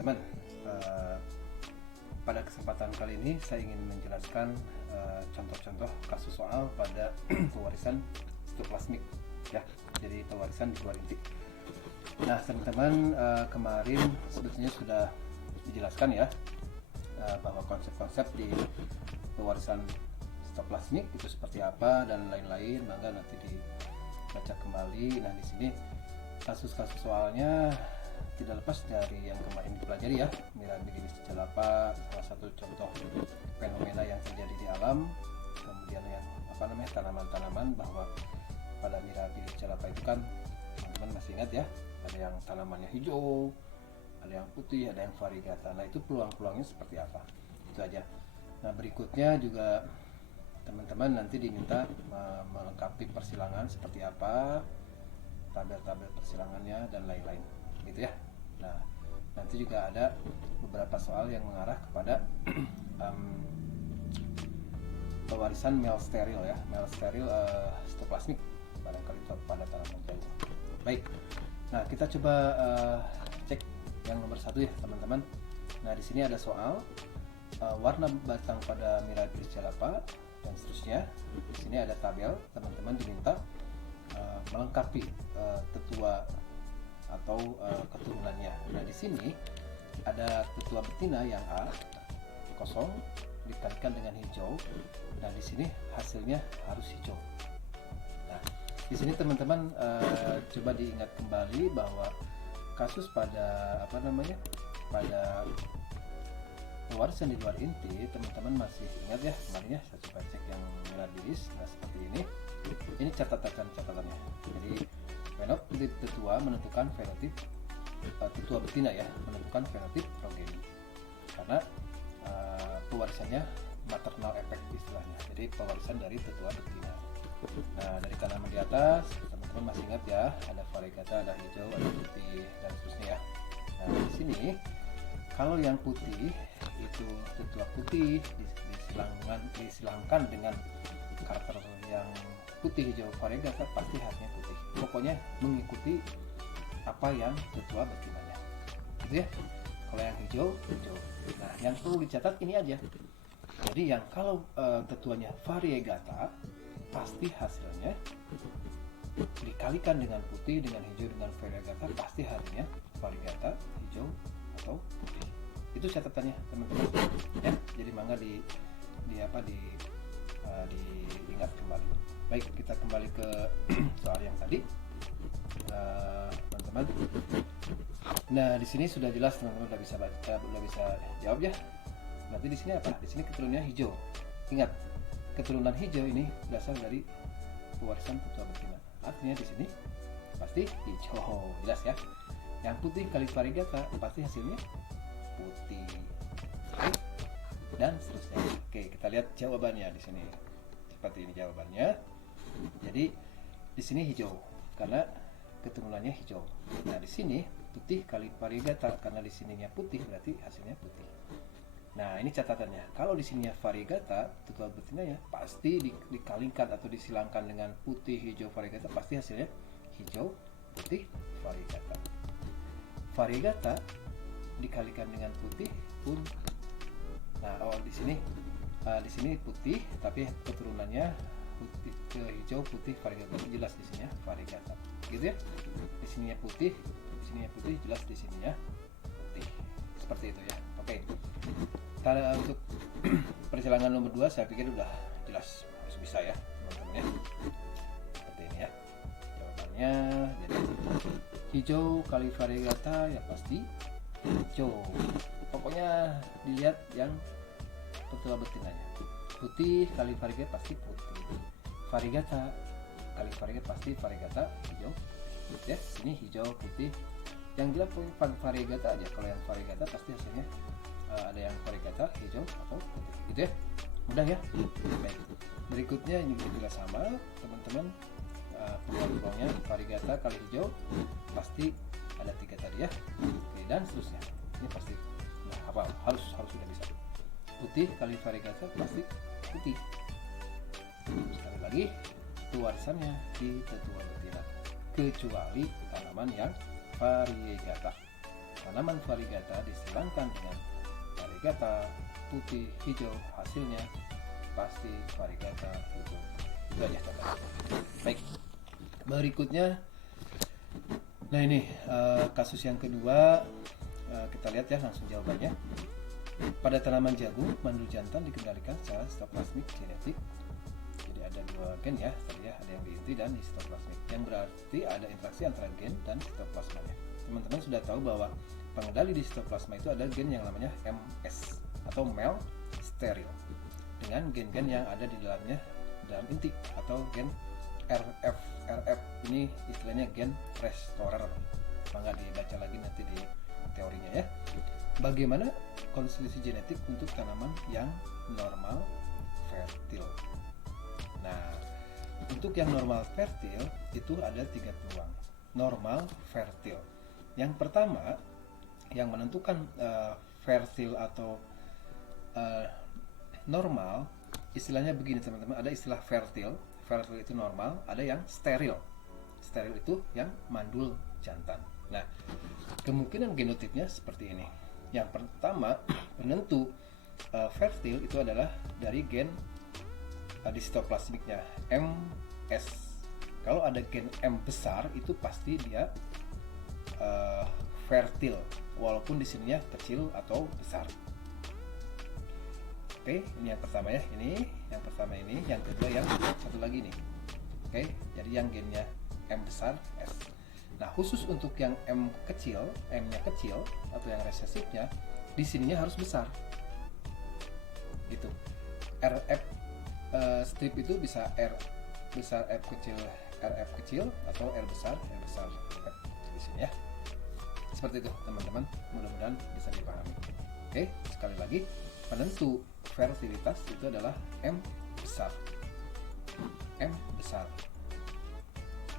teman-teman, pada kesempatan kali ini saya ingin menjelaskan contoh-contoh kasus soal pada pewarisan sitoplasmik ya, jadi pewarisan di luar inti. Nah teman-teman, kemarin sebetulnya sudah dijelaskan ya bahwa konsep-konsep di pewarisan sitoplasmik itu seperti apa dan lain-lain. Maka nanti dibaca kembali. Nah di sini kasus-kasus soalnya tidak lepas dari yang kemarin dipelajari ya, Mirabilis jalapa, salah satu contoh fenomena yang terjadi di alam. Kemudian yang tanaman-tanaman, bahwa pada Mirabilis jalapa itu kan teman-teman masih ingat ya, ada yang tanamannya hijau, ada yang putih, ada yang variegata. Nah itu peluang-peluangnya seperti apa, itu aja. Nah berikutnya juga teman-teman nanti diminta melengkapi persilangan seperti apa, tabel-tabel persilangannya dan lain-lain gitu ya. Nah nanti juga ada beberapa soal yang mengarah kepada pewarisan mel steril ya, mel steril sitoplasmik, barangkali itu pada tanaman jagung. Baik, nah kita coba cek yang nomor 1 ya teman-teman. Nah di sini ada soal warna batang pada Mirabilis jalapa dan seterusnya. Di sini ada tabel, teman-teman diminta melengkapi tetua atau keturunannya. Nah di sini ada tetua betina yang A kosong dikalikan dengan hijau. Nah di sini hasilnya harus hijau. Nah di sini teman-teman coba diingat kembali bahwa kasus pada pada pewarisan di luar inti, teman-teman masih ingat ya kemarin ya, saya coba cek yang Mirabilis. Nah seperti ini catatannya. Jadi fenotip tetua menentukan fenotip tetua betina ya, menentukan fenotip progeni, karena pewarisannya maternal effect istilahnya, jadi pewarisan dari tetua betina. Nah dari tanaman di atas teman-teman masih ingat ya, ada variegata, ada hijau, ada putih dan seterusnya ya. Nah di sini kalau yang putih itu tetua putih disilangkan dengan karakter yang putih hijau variegata, pasti hasilnya putih. Pokoknya mengikuti apa yang tetua betinanya gitu ya. Kalau yang hijau. Nah yang perlu dicatat ini aja. Jadi yang kalau tetuanya variegata, pasti hasilnya dikalikan dengan putih, dengan hijau, dengan variegata, pasti hasilnya variegata, hijau atau putih. Itu catatannya teman-teman ya. Jadi mangga diingat kembali. Baik, kita kembali ke soal yang tadi teman-teman. Nah di sini sudah jelas teman-teman, udah bisa baca, udah bisa jawab ya. Nanti di sini apa? Di sini keturunannya hijau. Ingat, keturunan hijau ini berasal dari pewarisan tetua betina. Artinya di sini pasti hijau, jelas ya. Yang putih kali variegata pasti hasilnya putih. Oke. Dan seterusnya. Oke, kita lihat jawabannya di sini. Seperti ini jawabannya. Jadi di sini hijau karena keturunannya hijau. Nah di sini putih kali variegata, karena di sininya putih berarti hasilnya putih. Nah ini catatannya, kalau di sininya variegata, tetua betinanya pasti dikalikan atau disilangkan dengan putih hijau variegata, pasti hasilnya hijau putih variegata. Variegata dikalikan dengan putih pun. Nah di sini putih tapi keturunannya putih ke hijau putih variegata, jelas di sini ya variegata gitu ya. Di sininya putih jelas di sininya putih, seperti itu ya. Oke, karena untuk persilangan nomor 2 saya pikir udah jelas, harus bisa ya teman-teman ya. Seperti ini ya jawabannya. Jadi hijau kali variegata ya pasti hijau. Pokoknya dilihat yang tetua betinanya. Putih kali variegata pasti putih. Variegata kali variegata pasti variegata hijau. Ya, ini hijau putih. Yang jelas variegata aja. Kalau yang variegata pasti hasilnya ada yang variegata hijau atau putih. Gitu ya. Mudah ya. Baik. Berikutnya ini juga sama, teman-teman. Peluang-peluangnya variegata kali hijau pasti ada 3 tadi ya. Oke, dan seterusnya. Ini pasti harus sudah bisa. Putih kali variegata pasti putih. Sekali lagi, pewarisannya di tetua betina, kecuali tanaman yang variegata. tanaman variegata disilangkan dengan variegata putih hijau, hasilnya pasti variegata hijau. Itu aja teman-teman. Baik, berikutnya, nah ini kasus yang kedua, kita lihat ya langsung jawabannya. Pada tanaman jagung, mandul jantan dikendalikan secara sitoplasmik genetik. Jadi ada dua gen ya, tadi ya, ada yang di inti dan di sitoplasmik, yang berarti ada interaksi antara gen dan sitoplasmanya. Teman-teman sudah tahu bahwa pengendali di sitoplasma itu ada gen yang namanya MS atau male steril, dengan gen-gen yang ada di dalamnya dalam inti atau gen RF ini istilahnya gen restorer. Maka dibaca lagi nanti di teorinya ya. Bagaimana konstitusi genetik untuk tanaman yang normal fertil? Nah, untuk yang normal fertil itu ada 3 peluang. Normal fertil. Yang pertama, yang menentukan fertil atau normal, istilahnya begini teman-teman, ada istilah fertil. Fertil itu normal, ada yang steril. Steril itu yang mandul jantan. Nah, kemungkinan genotipnya seperti ini. Yang pertama, penentu fertil itu adalah dari gen di sitoplasmiknya MS. Kalau ada gen M besar itu pasti dia fertil, walaupun di sininya kecil atau besar. Oke, ini yang pertama ya. Ini yang pertama ini, yang kedua yang satu lagi nih. Oke, jadi yang gennya M besar S. Nah, khusus untuk yang M kecil, M-nya kecil atau yang resesifnya, di sininya harus besar. Gitu. RF strip itu bisa R besar F kecil RF kecil atau R besar F di sini ya. Seperti itu teman-teman, mudah-mudahan bisa dipahami. Oke, sekali lagi, penentu fertilitas itu adalah M besar. M besar.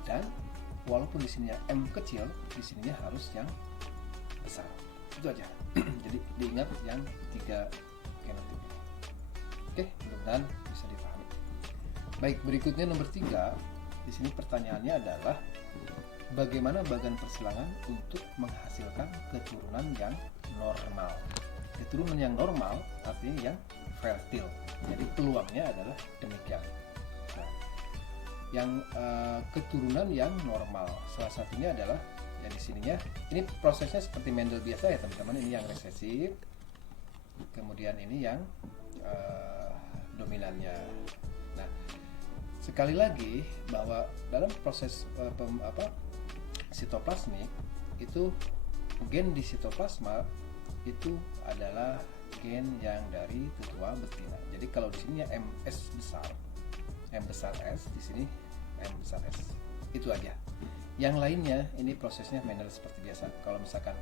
Dan walaupun di sininya M kecil, di sininya harus yang besar. Itu aja. Jadi diingat yang 3 genotip ini. Oke, mudah-mudahan bisa dipahami. Baik, berikutnya nomor 3. Di sini pertanyaannya adalah bagaimana bagan persilangan untuk menghasilkan keturunan yang normal. Keturunan yang normal artinya yang fertil. Jadi peluangnya adalah demikian. Nah, yang keturunan yang normal, salah satunya adalah ya di sininya, ini prosesnya seperti Mendel biasa ya teman-teman. Ini yang resesif, kemudian ini yang dominannya. Nah, sekali lagi bahwa dalam proses sitoplasmik itu gen di sitoplasma itu adalah gen yang dari tetua betina. Jadi kalau di sini MS besar, M besar S, di sini M besar S. Itu aja. Yang lainnya ini prosesnya Mendel seperti biasa. Kalau misalkan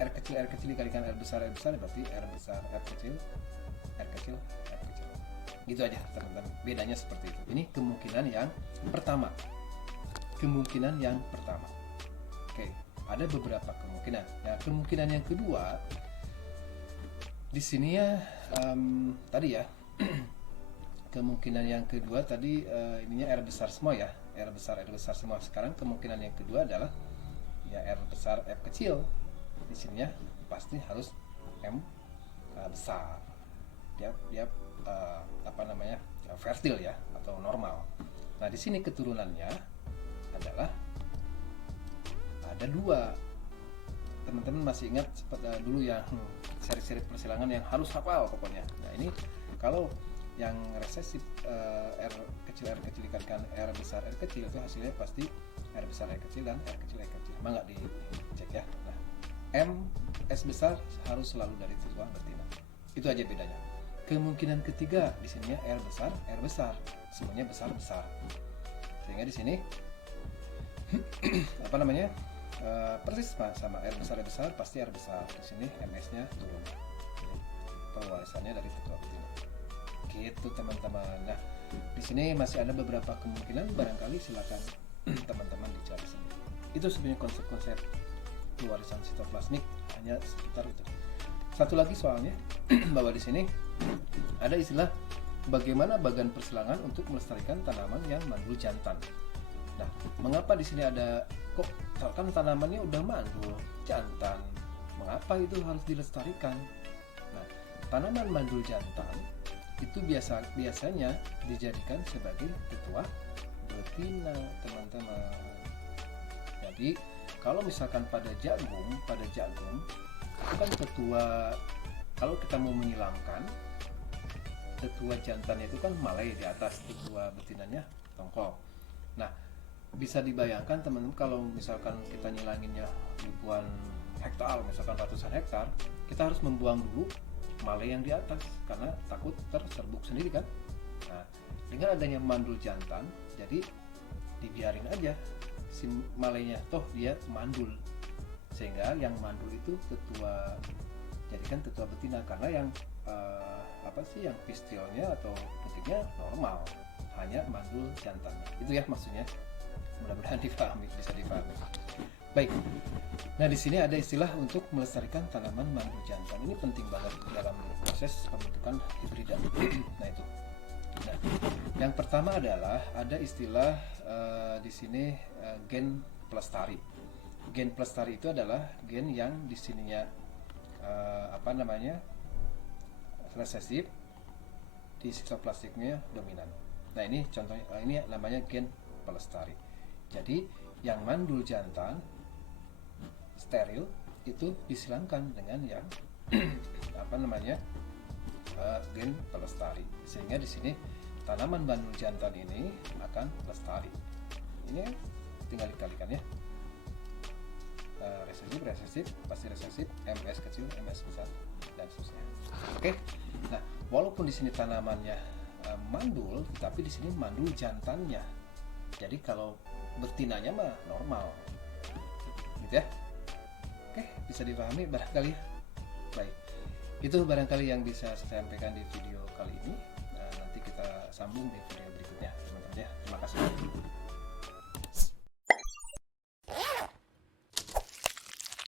R kecil dikalikan R besar berarti R besar R kecil R kecil. Gitu aja teman-teman. Bedanya seperti itu. Ini kemungkinan yang pertama. Oke, ada beberapa kemungkinan. Nah, kemungkinan yang kedua di sini ya tadi ya. Kemungkinan yang kedua tadi ininya R besar semua ya. R besar semua. Sekarang kemungkinan yang kedua adalah ya R besar F kecil. Di sininya pasti harus M besar. Dia fertil ya atau normal. Nah, di sini keturunannya adalah ada 2. Teman-teman masih ingat seperti dulu yang seri-seri persilangan yang harus hafal pokoknya. Nah, ini kalau yang resesif R kecil dikalikan R besar R kecil itu hasilnya pasti R besar R kecil dan R kecil. Emang nggak dicek ya. Nah, M S besar harus selalu dari tetua betina. Itu aja bedanya. Kemungkinan ketiga di sininya R besar, semuanya besar. Sehingga di sini persis sama R besar pasti R besar. Di sini MS-nya turun. Pewarisannya dari tetua betina. Gitu teman-teman. Nah, di sini masih ada beberapa kemungkinan, barangkali silakan teman-teman dicari sendiri. Itu sebenarnya konsep-konsep pewarisan sitoplasmik, hanya sekitar itu. Satu lagi soalnya bahwa di sini ada istilah bagaimana bagan persilangan untuk melestarikan tanaman yang mandul jantan. Nah, mengapa di sini ada kok kan tanamannya udah mandul, jantan, mengapa itu harus dilestarikan? Nah, tanaman mandul jantan itu biasanya dijadikan sebagai tetua betina, teman-teman. Jadi kalau misalkan pada jagung itu kan tetua, kalau kita mau menyilamkan, tetua jantannya itu kan malai di atas, tetua betinanya tongkol. Nah, bisa dibayangkan teman-teman kalau misalkan kita nyilanginnya ribuan hektar, misalkan ratusan hektar, kita harus membuang dulu malai yang di atas karena takut terserbuk sendiri kan. Nah, dengan adanya mandul jantan, jadi dibiarin aja si malainya, toh dia mandul, sehingga yang mandul itu tetua, jadikan tetua betina, karena yang yang pistilnya atau putiknya normal, hanya mandul jantannya. Itu ya maksudnya, mudah-mudahan bisa dipahami. Baik, nah di sini ada istilah untuk melestarikan tanaman mandul jantan. Ini penting banget dalam proses pembentukan hibrida. Nah itu. Nah, yang pertama adalah ada istilah di sini gen pelestari. Gen pelestari itu adalah gen yang di sininya resesif, di sitoplastiknya dominan. Nah ini contohnya, ini namanya gen pelestari. Jadi yang mandul jantan steril itu disilamkan dengan yang gen pelestari, sehingga di sini tanaman mandul jantan ini akan lestari. Ini tinggal dikalikan ya, resesif pasti resesif, MS kecil MS besar dan seterusnya. Oke. Nah, walaupun di sini tanamannya mandul, tapi di sini mandul jantannya. Jadi kalau betinanya mah normal, gitu ya. Oke, bisa dipahami barangkali. Baik, itu barangkali yang bisa saya sampaikan di video kali ini. Nah, nanti kita sambung di video berikutnya, teman-teman ya. Terima kasih.